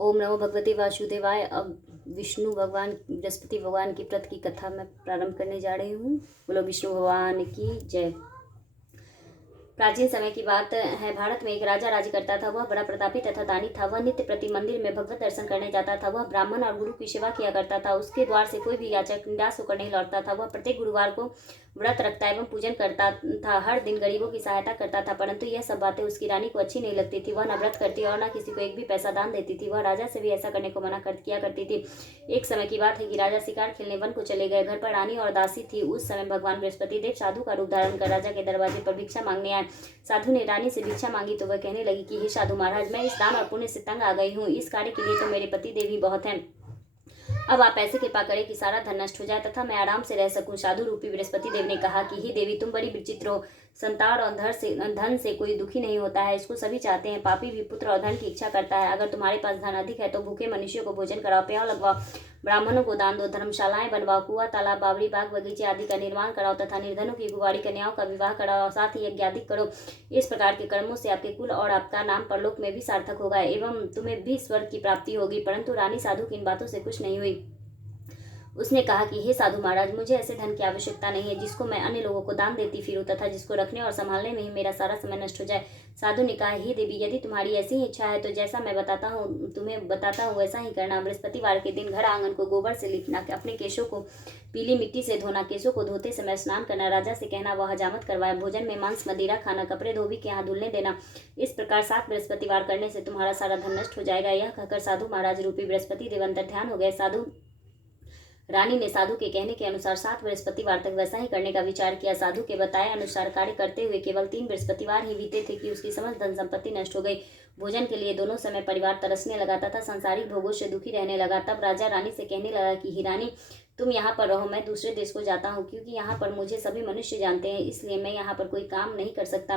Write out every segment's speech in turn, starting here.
ओम नमो भगवते वासुदेवाय। अब विष्णु भगवान बृहस्पति भगवान की व्रत की कथा मैं प्रारंभ करने जा रही हूँ। बोलो विष्णु भगवान की जय। प्राचीन समय की बात है। भारत में एक राजा राज्य करता था। वह बड़ा प्रतापी तथा दानी था। वह नित्य प्रति मंदिर में भगवत दर्शन करने जाता था। वह ब्राह्मण और गुरु की सेवा किया करता था। उसके द्वार से कोई भी याचक निराश होकर नहीं लौटता था। वह प्रत्येक गुरुवार को व्रत रखता एवं पूजन करता था। हर दिन गरीबों की सहायता करता था। परंतु यह सब बातें उसकी रानी को अच्छी नहीं लगती थी। वह न व्रत करती और न किसी को एक भी पैसा दान देती थी। वह राजा से भी ऐसा करने को मना किया करती थी। एक समय की बात है कि राजा शिकार खेलने वन को चले गए। घर पर रानी और दासी थी। उस समय भगवान बृहस्पति देव साधु का रूप धारण कर राजा के दरवाजे पर भिक्षा मांगने आए। साधु ने रानी से भिक्षा मांगी तो वह कहने लगी कि हे साधु महाराज, मैं इस दान और पुण्य से तंग आ गई हूँ। इस कार्य के लिए तो मेरे पति देव ही बहुत हैं। अब आप ऐसे कृपा करें कि सारा धन नष्ट हो जाए तथा मैं आराम से रह सकूं। साधु रूपी बृहस्पति देव ने कहा कि हे देवी, तुम बड़ी विचित्र हो। संतान और धन से कोई दुखी नहीं होता है। इसको सभी चाहते हैं। पापी भी पुत्र और धन की इच्छा करता है। अगर तुम्हारे पास धन अधिक है तो भूखे मनुष्यों को भोजन कराओ, प्याव लगवाओ, ब्राह्मणों को दान दो, धर्मशालाएं बनवाओ, कुआं तालाब बावड़ी बाग बगीचे आदि का निर्माण कराओ तथा निर्धनों की कुंवारी कन्याओं का विवाह कराओ, साथ ही यज्ञ आदि करो। इस प्रकार के कर्मों से आपके कुल और आपका नाम परलोक में भी सार्थक होगा एवं तुम्हें भी स्वर्ग की प्राप्ति होगी। परंतु रानी साधु की इन बातों से खुश नहीं हुई। उसने कहा कि हे साधु महाराज, मुझे ऐसे धन की आवश्यकता नहीं है जिसको मैं अन्य लोगों को दान देती फिरूं तथा जिसको रखने और संभालने में ही मेरा सारा समय नष्ट हो जाए। साधु ने कहा, हे देवी, यदि तुम्हारी ऐसी ही इच्छा है तो जैसा मैं तुम्हें बताता हूँ वैसा ही करना। बृहस्पतिवार के दिन घर आंगन को गोबर से लिपना, अपने केशों को पीली मिट्टी से धोना, केशों को धोते समय स्नान करना, राजा से कहना वह हजामत करवाए, भोजन में मांस मदिरा खाना, कपड़े धोबी के यहाँ धुलने देना। इस प्रकार 7 बृहस्पतिवार करने से तुम्हारा सारा धन नष्ट हो जाएगा। यह कहकर साधु महाराज रूपी बृहस्पति देव अंतर ध्यान हो गए। रानी ने साधु के कहने के अनुसार 7 बृहस्पतिवार तक वैसा ही करने का विचार किया। साधु के बताए अनुसार कार्य करते हुए केवल 3 बृहस्पतिवार ही बीते थे कि उसकी समस्त धन संपत्ति नष्ट हो गई। भोजन के लिए दोनों समय परिवार तरसने लगा तथा सांसारिक भोगों से दुखी रहने लगा। तब राजा रानी से कहने लगा कि ही रानी, तुम यहाँ पर रहो, मैं दूसरे देश को जाता हूँ, क्योंकि यहाँ पर मुझे सभी मनुष्य जानते हैं, इसलिए मैं यहाँ पर कोई काम नहीं कर सकता।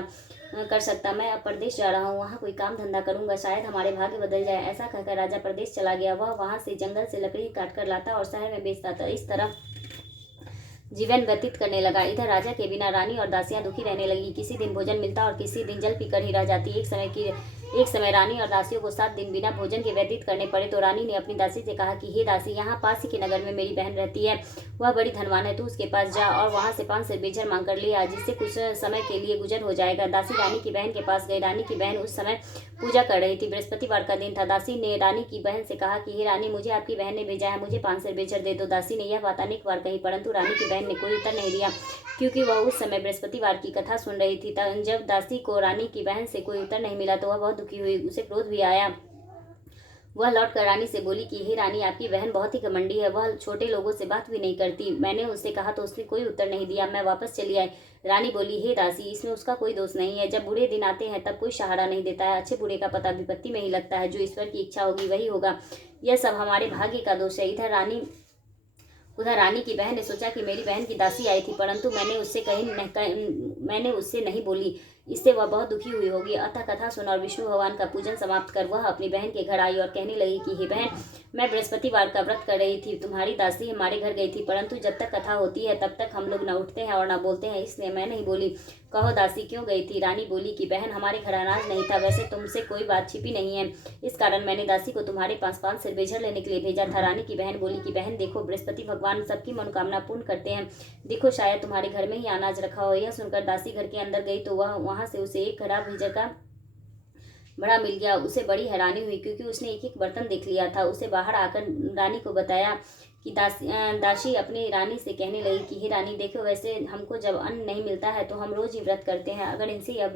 मैं अब प्रदेश जा रहा हूँ, वहाँ कोई काम धंधा करूंगा, शायद हमारे भाग्य बदल जाए। ऐसा कहकर राजा प्रदेश चला गया। वह वहां से जंगल से लकड़ी काट कर लाता और शहर में बेचता था। इस तरह जीवन व्यतीत करने लगा। इधर राजा के बिना रानी और दासियां दुखी रहने लगी। किसी दिन भोजन मिलता और किसी दिन जल पीकर ही रह जाती। एक समय रानी और दासियों को 7 दिन बिना भोजन के व्यतीत करने पड़े तो रानी ने अपनी दासी से कहा कि हे दासी, यहाँ पास ही के नगर में मेरी बहन रहती है। वह बड़ी धनवान है। तू उसके पास जा और वहां से 5 सेर बेजर मांग कर ले आ, जिससे कुछ समय के लिए गुजर हो जाएगा। दासी रानी की बहन के पास गई। रानी की बहन उस समय पूजा कर रही थी। बृहस्पतिवार का दिन था। दासी ने रानी की बहन से कहा कि हे रानी, मुझे आपकी बहन ने भेजा है, मुझे 5 सेर बेजर दे दो। दासी ने यह बात अनेक बार कही, परंतु रानी की बहन ने कोई उत्तर नहीं दिया, क्योंकि वह उस समय बृहस्पतिवार की कथा सुन रही थी। जब दासी को रानी की बहन से कोई उत्तर नहीं मिला तो वह बहुत दुखी हुई। उसे क्रोध भी आया। वह लौटकर रानी से बोली कि हे रानी, आपकी बहन बहुत ही घमंडी है। वह छोटे लोगों से बात भी नहीं करती। मैंने उससे कहा तो उसने कोई उत्तर नहीं दिया। मैं वापस चली आई। रानी बोली, हे दासी, इसमें उसका कोई दोष नहीं है। जब बुरे दिन आते हैं तब कोई सहारा नहीं देता है। अच्छे बुरे का पता विपत्ति में ही लगता है। जो ईश्वर की इच्छा होगी वही होगा। यह सब हमारे भाग्य का दोष है। उधर रानी की बहन ने सोचा कि मेरी बहन की दासी आई थी, परंतु मैंने उससे नहीं बोली। इससे वह बहुत दुखी हुई होगी। अतः कथा सुना और विष्णु भगवान का पूजन समाप्त कर वह अपनी बहन के घर आई और कहने लगी कि हे बहन, मैं बृहस्पतिवार का व्रत कर रही थी। तुम्हारी दासी हमारे घर गई थी, परंतु जब तक कथा होती है तब तक हम लोग न उठते हैं और न बोलते हैं, इसलिए मैं नहीं बोली। कहो दासी, क्यों गई थी? रानी बोली कि बहन, हमारे घर अनाज नहीं था। वैसे तुमसे कोई बात छिपी नहीं है, इस कारण मैंने दासी को तुम्हारे पास 5 सेर बेजर लेने के लिए भेजा था। रानी की बहन बोली कि बहन देखो, बृहस्पति भगवान सबकी मनोकामना पूर्ण करते हैं। देखो, शायद तुम्हारे घर में ही अनाज रखा हो। यह सुनकर दासी घर के अंदर गई तो वह वहां से उसे एक घड़ा बेजर का बड़ा मिल गया। उसे बड़ी हैरानी हुई, क्योंकि उसने एक एक बर्तन देख लिया था। उसे बाहर आकर रानी को बताया कि दासी अपनी रानी से कहने लगी कि हे रानी, देखो, वैसे हमको जब अन्न नहीं मिलता है तो हम रोज ही व्रत करते हैं। अगर इनसे यह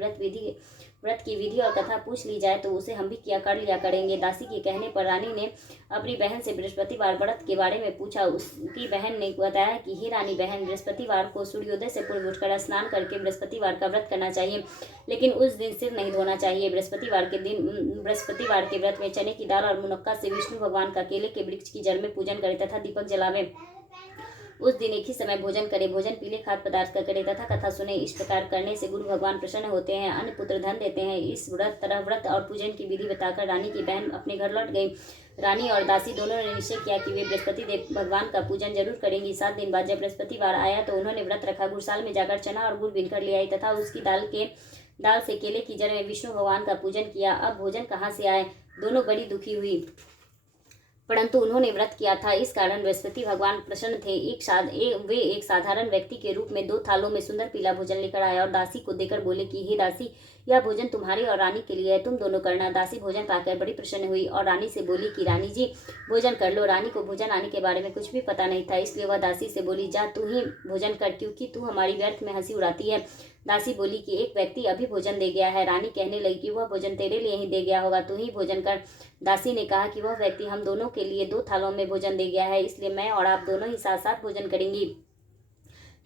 व्रत की विधि और कथा पूछ ली जाए तो उसे हम भी कर लिया करेंगे। दासी के कहने पर रानी ने अपनी बहन से बृहस्पतिवार व्रत के बारे में पूछा। उसकी बहन ने बताया कि हे रानी बहन, बृहस्पतिवार को सूर्योदय से पूर्व उठकर स्नान करके बृहस्पतिवार का व्रत करना चाहिए, लेकिन उस दिन सिर नहीं धोना चाहिए। बृहस्पतिवार के व्रत में चने की दाल और मुनक्का से विष्णु भगवान का केले के वृक्ष की जड़ में पूजन करे तथा दीपक जलावे। उस दिन एक ही समय भोजन करे। भोजन पीले खाद्य पदार्थ का करे तथा कथा सुने। इस प्रकार करने से गुरु भगवान प्रसन्न होते हैं, अन्य पुत्र धन देते हैं। इस व्रत और पूजन की विधि बताकर रानी की बहन अपने घर लौट गई। रानी और दासी दोनों ने निश्चय किया कि वे बृहस्पति देव भगवान का पूजन जरूर करेंगी। 7 दिन बाद जब बृहस्पतिवार आया तो उन्होंने व्रत रखा। गुड़साल में जाकर चना और गुड़ बीनकर ले आई तथा उसकी दाल से केले की जड़ में विष्णु भगवान का पूजन किया। अब भोजन कहाँ से आए? दोनों बड़ी दुखी हुई। परंतु उन्होंने व्रत किया था, इस कारण बृहस्पति भगवान प्रसन्न थे। वे एक साधारण व्यक्ति के रूप में 2 थालों में सुंदर पीला भोजन लेकर आए और दासी को देकर बोले कि हे दासी, यह भोजन तुम्हारी और रानी के लिए है, तुम दोनों करना। दासी भोजन पाकर बड़ी प्रसन्न हुई और रानी से बोली कि रानी जी, भोजन कर लो। रानी को भोजन आने के बारे में कुछ भी पता नहीं था, इसलिए वह दासी से बोली, जा तू ही भोजन कर, क्योंकि तू हमारी व्यर्थ में हंसी उड़ाती है। दासी बोली कि एक व्यक्ति अभी भोजन दे गया है। रानी कहने लगी कि वह भोजन तेरे लिए ही दे गया होगा, तू ही भोजन कर। दासी ने कहा कि वह व्यक्ति हम दोनों के लिए 2 थालों में भोजन दे गया है, इसलिए मैं और आप दोनों ही साथ साथ भोजन करेंगी।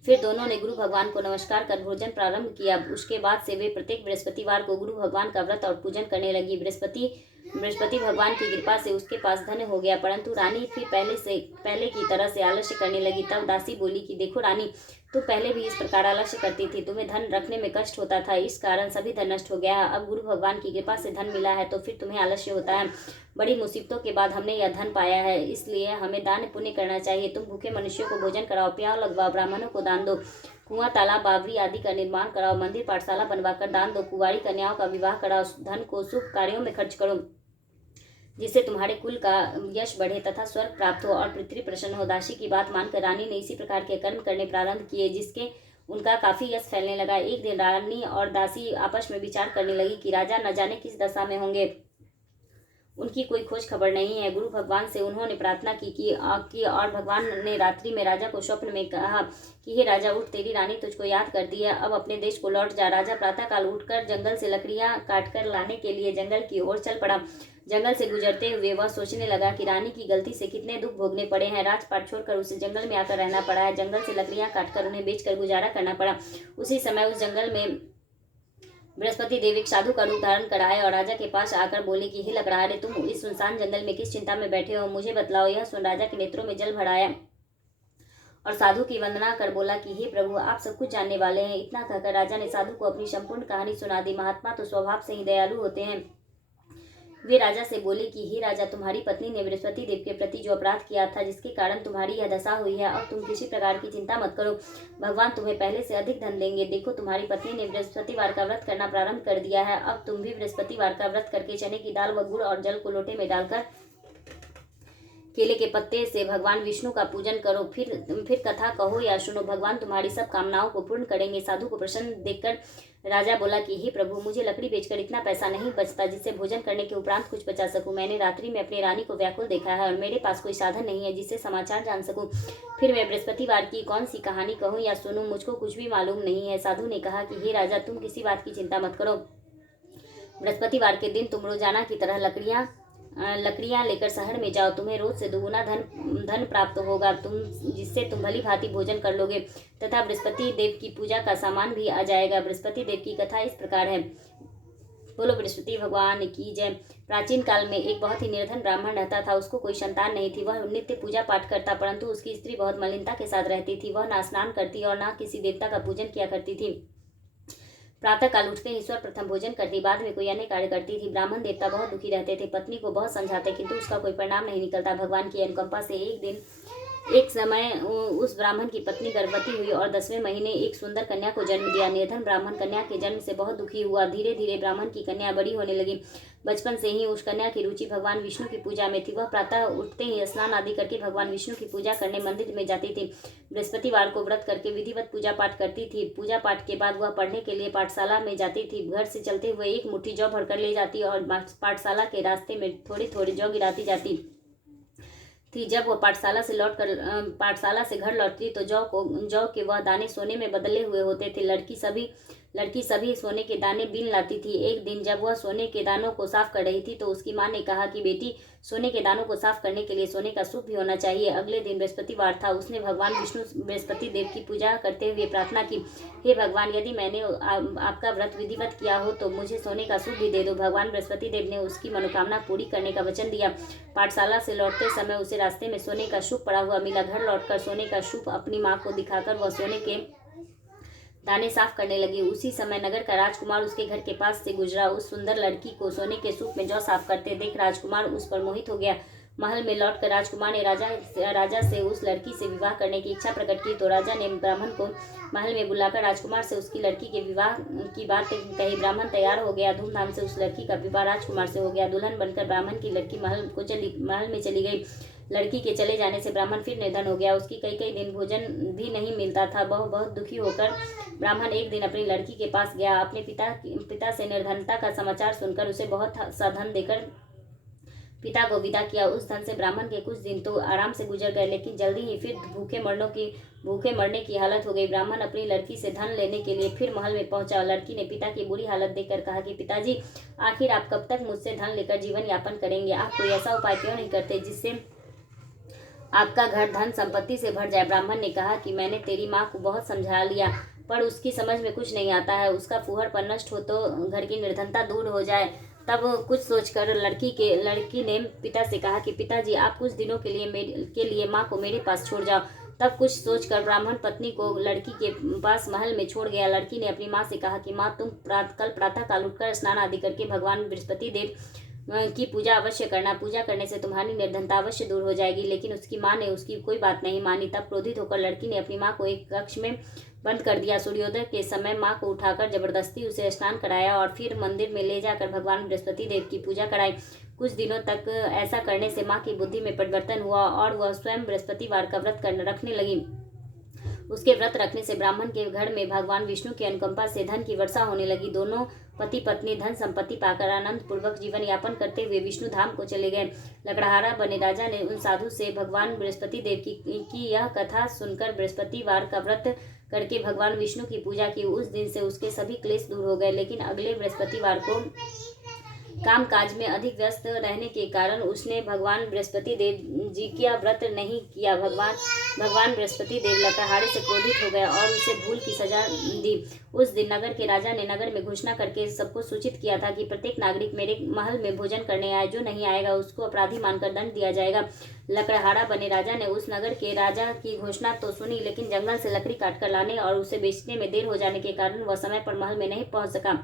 फिर दोनों ने गुरु भगवान को नमस्कार कर भोजन प्रारंभ किया। उसके बाद से वे प्रत्येक बृहस्पतिवार को गुरु भगवान का व्रत और पूजन करने लगी। बृहस्पति भगवान की कृपा से उसके पास धन हो गया, परंतु रानी फिर पहले की तरह से आलस्य करने लगी। तब दासी बोली कि देखो रानी, तुम पहले भी इस प्रकार आलस्य करती थी, तुम्हें धन रखने में कष्ट होता था, इस कारण सभी धन नष्ट हो गया है। अब गुरु भगवान की कृपा से धन मिला है तो फिर तुम्हें आलस्य होता है। बड़ी मुसीबतों के बाद हमने यह धन पाया है, इसलिए हमें दान पुण्य करना चाहिए। तुम भूखे मनुष्यों को भोजन कराओ, प्याव लगवाओ, ब्राह्मणों को दान दो, कुआं तालाब बावरी आदि का निर्माण कराओ, मंदिर पाठशाला बनवाकर दान दो, कुंवारी कन्याओं का विवाह कराओ, धन को शुभ कार्यों में खर्च करो, जिससे तुम्हारे कुल का यश बढ़े तथा स्वर्ग प्राप्त हो और पृथ्वी प्रसन्न हो। दासी की बात मानकर रानी ने इसी प्रकार के कर्म करने प्रारंभ किए, जिसके उनका काफी यश फैलने लगा। एक दिन रानी और दासी आपस में विचार करने लगी कि राजा न जाने किस दशा में होंगे, उनकी कोई खोज खबर नहीं है। गुरु भगवान से उन्होंने प्रार्थना की और भगवान ने रात्रि में राजा को स्वप्न में कहा कि हे राजा, उठ, तेरी रानी तुझको याद करती है, अब अपने देश को लौट जा। राजा प्रातःकाल उठकर जंगल से लकड़ियां काटकर लाने के लिए जंगल की ओर चल पड़ा। जंगल से गुजरते हुए वह सोचने लगा कि रानी की गलती से कितने दुख भोगने पड़े हैं। राजपाट छोड़कर उसे जंगल में आकर रहना पड़ा है, जंगल से लकड़ियां काटकर उन्हें बेचकर गुजारा करना पड़ा। उसी समय उस जंगल में बृहस्पति देव एक साधु का रूप धारण कर आए और राजा के पास आकर बोले कि हे लकड़हारे, तुम इस सुनसान जंगल में किस चिंता में बैठे हो, मुझे बतलाओ। यह सुन राजा के नेत्रों में जल भर आया और साधु की वंदना कर बोला कि हे प्रभु, आप सब कुछ जानने वाले हैं। इतना कहकर राजा ने साधु को अपनी संपूर्ण कहानी सुना दी। महात्मा तो स्वभाव से ही दयालु होते हैं। वे राजा से बोले कि हे राजा, तुम्हारी पत्नी ने बृहस्पति देव के प्रति जो अपराध किया था, जिसके कारण तुम्हारी यह दशा हुई है, अब तुम किसी प्रकार की चिंता मत करो, भगवान तुम्हें पहले से अधिक धन देंगे। देखो, तुम्हारी पत्नी ने बृहस्पतिवार का व्रत करना प्रारंभ कर दिया है, अब तुम भी बृहस्पतिवार का व्रत करके चने की दाल व गुड़ और जल को लोटे में डालकर केले के पत्ते से भगवान विष्णु का पूजन करो। फिर कथा कहो या सुनो, भगवान तुम्हारी सब कामनाओं को पूर्ण करेंगे। साधु को प्रसन्न देखकर राजा बोला कि हे प्रभु, मुझे लकड़ी बेचकर इतना पैसा नहीं बचता जिससे भोजन करने के उपरांत कुछ बचा सकूं। मैंने रात्रि में अपनी रानी को व्याकुल देखा है और मेरे पास कोई साधन नहीं है जिससे समाचार जान सकूं। फिर मैं बृहस्पतिवार की कौन सी कहानी कहूँ या सुनूं, मुझको कुछ भी मालूम नहीं है। साधु ने कहा कि हे राजा, तुम किसी बात की चिंता मत करो। बृहस्पतिवार के दिन तुम रोजाना की तरह लकड़ियां लेकर शहर में जाओ, तुम्हें रोज से दुगुना धन प्राप्त होगा, जिससे तुम भली भांति भोजन कर लोगे तथा बृहस्पति देव की पूजा का सामान भी आ जाएगा। बृहस्पति देव की कथा इस प्रकार है। बोलो बृहस्पति भगवान की जय। प्राचीन काल में एक बहुत ही निर्धन ब्राह्मण रहता था। उसको कोई संतान नहीं थी। वह नित्य पूजा पाठ करता, परंतु उसकी स्त्री बहुत मलिनता के साथ रहती थी। वह ना स्नान करती और ना किसी देवता का पूजन किया करती थी। प्रातःकाल उठते ही सर्वप्रथम भोजन करती, बाद में कोई अन्य कार्य करती थी। ब्राह्मण देवता बहुत दुखी रहते थे। पत्नी को बहुत समझाते, किंतु उसका कोई परिणाम नहीं निकलता। भगवान की अनुकंपा से एक समय उस ब्राह्मण की पत्नी गर्भवती हुई और 10वें महीने एक सुंदर कन्या को जन्म दिया। निर्धन ब्राह्मण कन्या के जन्म से बहुत दुखी हुआ। धीरे धीरे ब्राह्मण की कन्या बड़ी होने लगी। बचपन से ही उस कन्या की रुचि भगवान विष्णु की पूजा में थी। वह प्रातः उठते ही स्नान आदि करके भगवान विष्णु की पूजा करने मंदिर में जाती थी। बृहस्पतिवार को व्रत करके विधिवत पूजा पाठ करती थी। पूजा पाठ के बाद वह पढ़ने के लिए पाठशाला में जाती थी। घर से चलते हुए एक मुट्ठी जौ भरकर ले जाती और पाठशाला के रास्ते में थोड़ी थोड़ी जौ गिराती जाती थी। जब वह पाठशाला से घर लौटती तो जौ के वह दाने सोने में बदले हुए होते थे। लड़की सभी सोने के दाने बीन लाती थी। एक दिन जब वह सोने के दानों को साफ कर रही थी तो उसकी माँ ने कहा कि बेटी, सोने के दानों को साफ करने के लिए सोने का सूप भी होना चाहिए। अगले दिन बृहस्पतिवार था। उसने भगवान विष्णु बृहस्पति देव की पूजा करते हुए प्रार्थना की, हे भगवान, यदि मैंने आपका व्रत विधिवत किया हो तो मुझे सोने का सूप भी दे दो। भगवान बृहस्पति देव ने उसकी मनोकामना पूरी करने का वचन दिया। पाठशाला से लौटते समय उसे रास्ते में सोने का सूप पड़ा हुआ मिला। घर लौटकर सोने का सूप अपनी माँ को दिखाकर वह सोने के दाने साफ करने लगी। उसी समय नगर का राजकुमार उसके घर के पास से गुजरा। उस सुंदर लड़की को सोने के सूप में जौ साफ करते देख राजकुमार उस पर मोहित हो गया। महल में लौटकर राजकुमार ने राजा से उस लड़की से विवाह करने की इच्छा प्रकट की। तो राजा ने ब्राह्मण को महल में बुलाकर राजकुमार से उसकी लड़की के विवाह की बात कही। ब्राह्मण तैयार हो गया। धूमधाम से उस लड़की का विवाह राजकुमार से हो गया। दुल्हन बनकर ब्राह्मण की लड़की महल में चली गई। लड़की के चले जाने से ब्राह्मण फिर निर्धन हो गया। उसकी कई कई दिन भोजन भी नहीं मिलता था। वह बहुत दुखी होकर ब्राह्मण एक दिन अपनी लड़की के पास गया। अपने पिता से निर्धनता का समाचार सुनकर उसे बहुत सा धन देकर पिता को विदा किया। उस धन से ब्राह्मण के कुछ दिन तो आराम से गुजर गए, लेकिन जल्दी ही फिर भूखे मरने की हालत हो गई। ब्राह्मण अपनी लड़की से धन लेने के लिए फिर महल में पहुंचा। लड़की ने पिता की बुरी हालत देखकर कहा कि पिताजी, आखिर आप कब तक मुझसे धन लेकर जीवन यापन करेंगे? आप कोई ऐसा उपाय क्यों नहीं करते जिससे आपका घर धन संपत्ति से भर जाए? ब्राह्मण ने कहा कि मैंने तेरी माँ को बहुत समझा लिया, पर उसकी समझ में कुछ नहीं आता है। उसका फूहड़पन नष्ट हो तो घर की निर्धनता दूर हो जाए। तब कुछ सोचकर लड़की ने पिता से कहा कि पिताजी, आप कुछ दिनों के लिए माँ को मेरे पास छोड़ जाओ। तब कुछ सोचकर ब्राह्मण पत्नी को लड़की के पास महल में छोड़ गया। लड़की ने अपनी माँ से कहा कि माँ, तुम कल प्रातः काल उठकर स्नान आदि करके भगवान बृहस्पति देव की पूजा अवश्य करना। पूजा करने से तुम्हारी निर्धनता अवश्य दूर हो जाएगी। लेकिन उसकी माँ ने उसकी कोई बात नहीं मानी। तब क्रोधित होकर लड़की ने अपनी माँ को एक कक्ष में बंद कर दिया। सूर्योदय के समय माँ को उठाकर जबरदस्ती उसे स्नान कराया और फिर मंदिर में ले जाकर भगवान बृहस्पति देव की पूजा कराई। कुछ दिनों तक ऐसा करने से माँ की बुद्धि में परिवर्तन हुआ और वह स्वयं बृहस्पतिवार का व्रत रखने लगी। उसके व्रत रखने से ब्राह्मण के घर में भगवान विष्णु की अनुकंपा से धन की वर्षा होने लगी। दोनों पति पत्नी धन संपत्ति पाकर आनंद पूर्वक जीवन यापन करते हुए विष्णु धाम को चले गए। लकड़हारा बने राजा ने उन साधु से भगवान बृहस्पति देव की यह कथा सुनकर बृहस्पतिवार का व्रत करके भगवान विष्णु की पूजा की। उस दिन से उसके सभी क्लेश दूर हो गए। लेकिन अगले बृहस्पतिवार को काम काज में अधिक व्यस्त रहने के कारण उसने भगवान बृहस्पति देव जी का व्रत नहीं किया। भगवान बृहस्पति देव लकड़हारे से क्रोधित हो गए और उसे भूल की सजा दी। उस दिन नगर के राजा ने नगर में घोषणा करके सबको सूचित किया था कि प्रत्येक नागरिक मेरे महल में भोजन करने आए। जो नहीं आएगा उसको अपराधी मानकर दंड दिया जाएगा। लकड़हारा बने राजा ने उस नगर के राजा की घोषणा तो सुनी, लेकिन जंगल से लकड़ी काटकर लाने और उसे बेचने में देर हो जाने के कारण वह समय पर महल में नहीं पहुंच सका,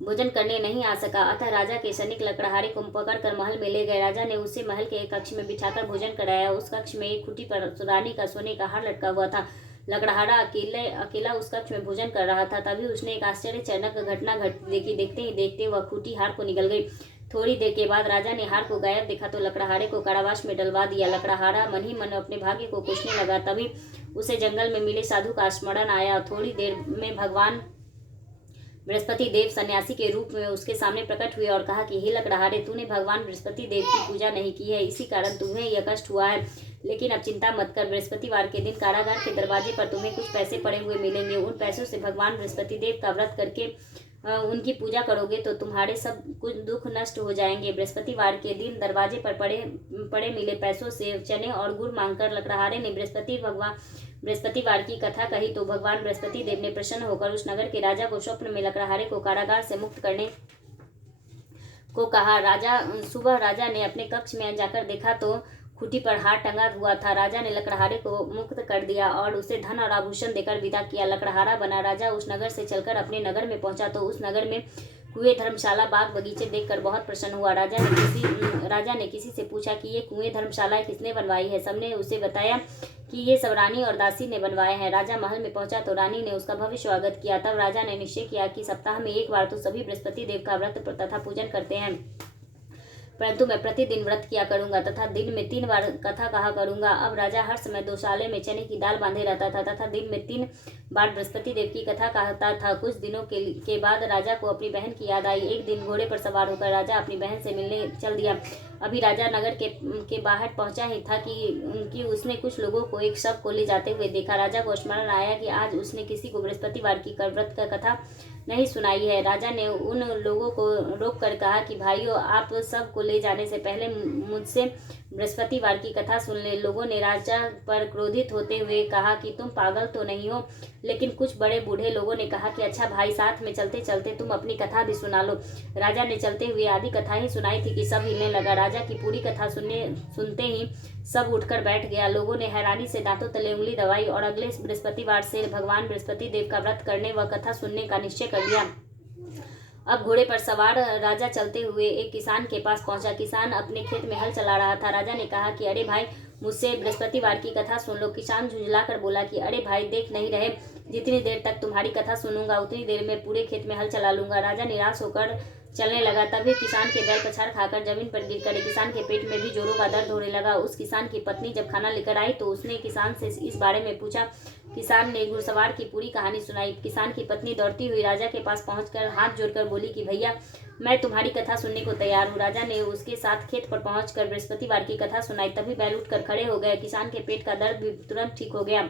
भोजन करने नहीं आ सका। अतः राजा के सैनिक लकड़हारे को पकड़कर महल में ले गए। राजा ने उसे महल के एक कक्ष में बिठाकर भोजन कराया। उस कक्ष में एक खूंटी पर रानी का सोने का हार लटका हुआ था। लकड़हारा अकेला उस कक्ष में भोजन कर रहा था। तभी उसने एक आश्चर्यजनक घटना देखी। देखते ही देखते वह खूंटी हार को निगल गई। थोड़ी देर के बाद राजा ने हार को गायब देखा तो लकड़हारे को कारावास में डलवा दिया। लकड़हारा मन ही मन अपने भाग्य को कोसने लगा। तभी उसे जंगल में मिले साधु का स्मरण आया। थोड़ी देर में भगवान बृहस्पति देव सन्यासी के रूप में उसके सामने प्रकट हुए और कहा कि हे लकड़हारे, तूने भगवान बृहस्पति देव की पूजा नहीं की है, इसी कारण तुम्हें यह कष्ट हुआ है। लेकिन अब चिंता मत कर, बृहस्पतिवार के दिन कारागार के दरवाजे पर तुम्हें कुछ पैसे पड़े हुए मिलेंगे। उन पैसों से भगवान बृहस्पति देव का व्रत करके उनकी पूजा करोगे तो तुम्हारे सब कुछ दुख नष्ट हो जाएंगे। बृहस्पतिवार के दिन दरवाजे पर पड़े मिले पैसों से चने और गुड़ मांगकर लकड़हारे ने बृहस्पतिवार की कथा कही तो भगवान बृहस्पति देव ने प्रसन्न होकर उस नगर के राजा को स्वप्न में लकड़हारे को कारागार से मुक्त करने को कहा। सुबह राजा ने अपने कक्ष में जाकर देखा तो खूंटी पर हार टंगा हुआ था। राजा ने लकड़हारे को मुक्त कर दिया और उसे धन और आभूषण देकर विदा किया। लकड़हारा बना राजा उस नगर से चलकर अपने नगर में पहुंचा तो उस नगर में कुएं, धर्मशाला, बाग बगीचे देखकर बहुत प्रसन्न हुआ। राजा ने किसी से पूछा कि ये कुएं, धर्मशालाएं किसने बनवाई है? सबने उसे बताया कि ये सब रानी और दासी ने बनवाए हैं। राजा महल में पहुंचा तो रानी ने उसका भव्य स्वागत किया। तब राजा ने निश्चय किया कि सप्ताह में एक बार तो सभी बृहस्पति देव का व्रत तथा पूजन करते हैं, परंतु मैं प्रतिदिन व्रत किया करूंगा तथा दिन में 3 बार कथा कहा करूंगा। अब राजा हर समय दोशाले में चने की दाल बांधे रहता था तथा दिन में 3 बार बृहस्पति देव की कथा कहता था। कुछ दिनों के बाद राजा को अपनी बहन की याद आई। एक दिन घोड़े पर सवार होकर राजा अपनी बहन से मिलने चल दिया। अभी राजा नगर के बाहर पहुंचा ही था कि उसने कुछ लोगों को एक शव को ले जाते हुए देखा। राजा को स्मरण आया कि आज उसने किसी को बृहस्पतिवार की व्रत का कथा नहीं सुनाई है। राजा ने उन लोगों को रोक कर कहा कि भाइयों, आप सब को ले जाने से पहले मुझसे बृहस्पतिवार की कथा सुन ले। लोगों ने राजा पर क्रोधित होते हुए कहा कि तुम पागल तो नहीं हो, लेकिन कुछ बड़े बूढ़े लोगों ने कहा कि अच्छा भाई, साथ में चलते चलते तुम अपनी कथा भी सुना लो। राजा ने चलते हुए आधी कथा ही सुनाई थी कि सब हिलने लगा। राजा की पूरी कथा सुनते ही सब उठकर बैठ गया। लोगों ने हैरानी से दांतों तले उंगली दबाई और अगले बृहस्पतिवार से भगवान बृहस्पति देव का व्रत करने व कथा सुनने का निश्चय कर लिया। अब घोड़े पर सवार राजा चलते हुए एक किसान के पास पहुंचा। किसान अपने खेत में हल चला रहा था। राजा ने कहा कि अरे भाई, मुझसे बृहस्पतिवार की कथा सुन लो। किसान झुंझलाकर बोला कि अरे भाई, देख नहीं रहे, जितनी देर तक तुम्हारी कथा सुनूंगा उतनी देर में पूरे खेत में हल चला लूंगा। राजा निराश होकर चलने लगा। तभी किसान के बैल पछाड़ खाकर जमीन पर गिरकर किसान के पेट में भी जोरों का दर्द होने लगा। उस किसान की पत्नी जब खाना लेकर आई तो उसने किसान से इस बारे में पूछा। किसान ने घुड़सवार की पूरी कहानी सुनाई। किसान की पत्नी दौड़ती हुई राजा के पास पहुंचकर हाथ जोड़कर बोली कि भैया, मैं तुम्हारी कथा सुनने को तैयार हूँ। राजा ने उसके साथ खेत पर पहुंचकर बृहस्पतिवार की कथा सुनाई। तभी बैल उठकर खड़े हो गए। किसान के पेट का दर्द भी तुरंत ठीक हो गया।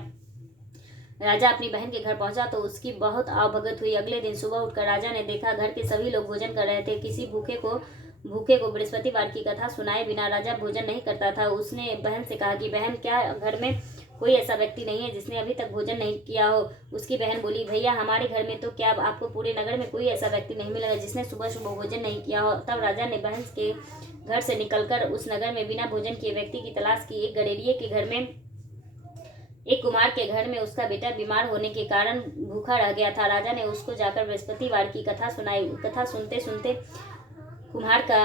राजा अपनी बहन के घर पहुंचा तो उसकी बहुत आवभगत हुई। अगले दिन सुबह उठकर राजा ने देखा घर के सभी लोग भोजन कर रहे थे। किसी भूखे को बृहस्पतिवार की कथा सुनाए बिना राजा भोजन नहीं करता था। उसने बहन से कहा कि बहन, क्या घर में कोई ऐसा व्यक्ति नहीं है जिसने अभी तक भोजन नहीं किया हो? उसकी बहन बोली, भैया, हमारे घर में तो क्या आपको पूरे नगर में कोई ऐसा व्यक्ति नहीं मिलेगा जिसने सुबह सुबह भोजन नहीं किया हो। तब राजा ने बहन के घर से निकलकर उस नगर में बिना भोजन किए व्यक्ति की तलाश की। एक गडेरिये के घर में, एक कुमार के घर में उसका बेटा बीमार होने के कारण भूखा रह गया था। राजा ने उसको जाकर बृहस्पतिवार की कथा सुनाई। कथा सुनते सुनते कुम्हार का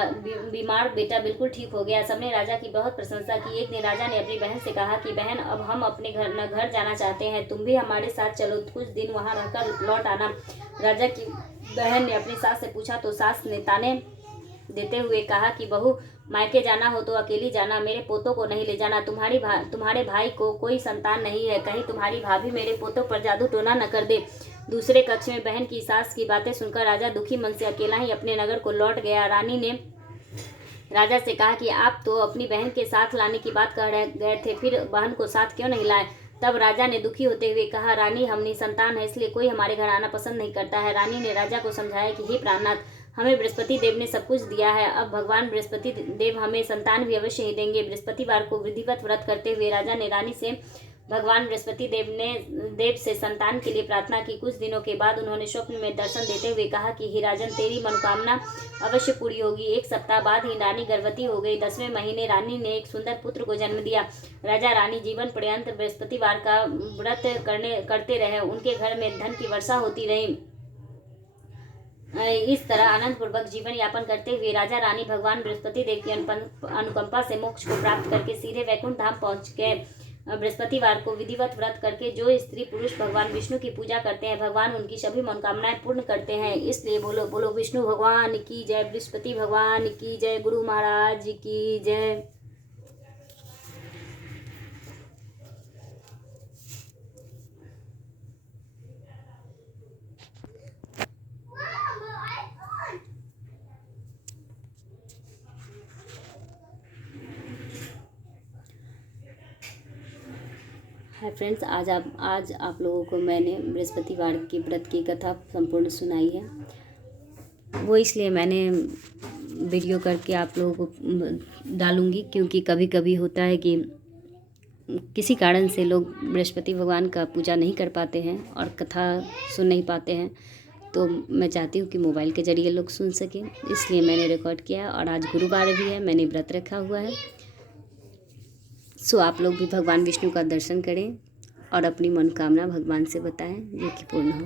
बीमार बेटा बिल्कुल ठीक हो गया। सबने राजा की बहुत प्रशंसा की। एक दिन राजा ने अपनी बहन से कहा कि बहन, अब हम अपने घर जाना चाहते हैं, तुम भी हमारे साथ चलो, कुछ दिन वहां रहकर लौट आना। राजा की बहन ने अपनी सास से पूछा तो सास ने ताने देते हुए कहा कि बहू, मायके जाना हो तो अकेली जाना, मेरे पोतों को नहीं ले जाना। तुम्हारे भाई को कोई संतान नहीं है, कहीं तुम्हारी भाभी मेरे पोतों पर जादू टोना न कर दे। दूसरे कक्ष में बहन की सास की बातें सुनकर राजा दुखी मन से अकेला ही अपने नगर को लौट गया। रानी ने राजा से कहा कि आप तो अपनी बहन के साथ लाने की बात कह गए थे, फिर बहन को साथ क्यों नहीं लाए? तब राजा ने दुखी होते हुए कहा, रानी, हम निसंतान है, इसलिए कोई हमारे घर आना पसंद नहीं करता है। रानी ने राजा को समझाया कि हे प्राणनाथ, हमें बृहस्पति देव ने सब कुछ दिया है, अब भगवान बृहस्पति देव हमें संतान भी अवश्य ही देंगे। बृहस्पतिवार को विधिवत व्रत करते हुए राजा ने रानी से भगवान बृहस्पति देव से संतान के लिए प्रार्थना की। कुछ दिनों के बाद उन्होंने स्वप्न में दर्शन देते हुए कहा कि हे राजन, तेरी मनोकामना अवश्य पूरी होगी। एक सप्ताह बाद ही रानी गर्भवती हो गई। 10वें महीने रानी ने एक सुंदर पुत्र को जन्म दिया। राजा रानी जीवन पर्यंत बृहस्पतिवार का व्रत करते रहे। उनके घर में धन की वर्षा होती रही। इस तरह आनंद पूर्वक जीवन यापन करते हुए राजा रानी भगवान बृहस्पति देव की अनुकंपा से मोक्ष को प्राप्त करके सीधे वैकुंठ धाम पहुंच गए। बृहस्पतिवार को विधिवत व्रत करके जो स्त्री पुरुष भगवान विष्णु की पूजा करते हैं, भगवान उनकी सभी मनोकामनाएं पूर्ण करते हैं। इसलिए बोलो बोलो विष्णु भगवान की जय, बृहस्पति भगवान की जय, गुरु महाराज की जय। हाय फ्रेंड्स, आज आप लोगों को मैंने बृहस्पतिवार के व्रत की कथा संपूर्ण सुनाई है। वो इसलिए मैंने वीडियो करके आप लोगों को डालूँगी क्योंकि कभी कभी होता है कि किसी कारण से लोग बृहस्पति भगवान का पूजा नहीं कर पाते हैं और कथा सुन नहीं पाते हैं, तो मैं चाहती हूँ कि मोबाइल के ज़रिए लोग सुन सकें, इसलिए मैंने रिकॉर्ड किया। और आज गुरुवार भी है, मैंने व्रत रखा हुआ है। सो आप लोग भी भगवान विष्णु का दर्शन करें और अपनी मनोकामना भगवान से बताएं, जो कि पूर्ण हो।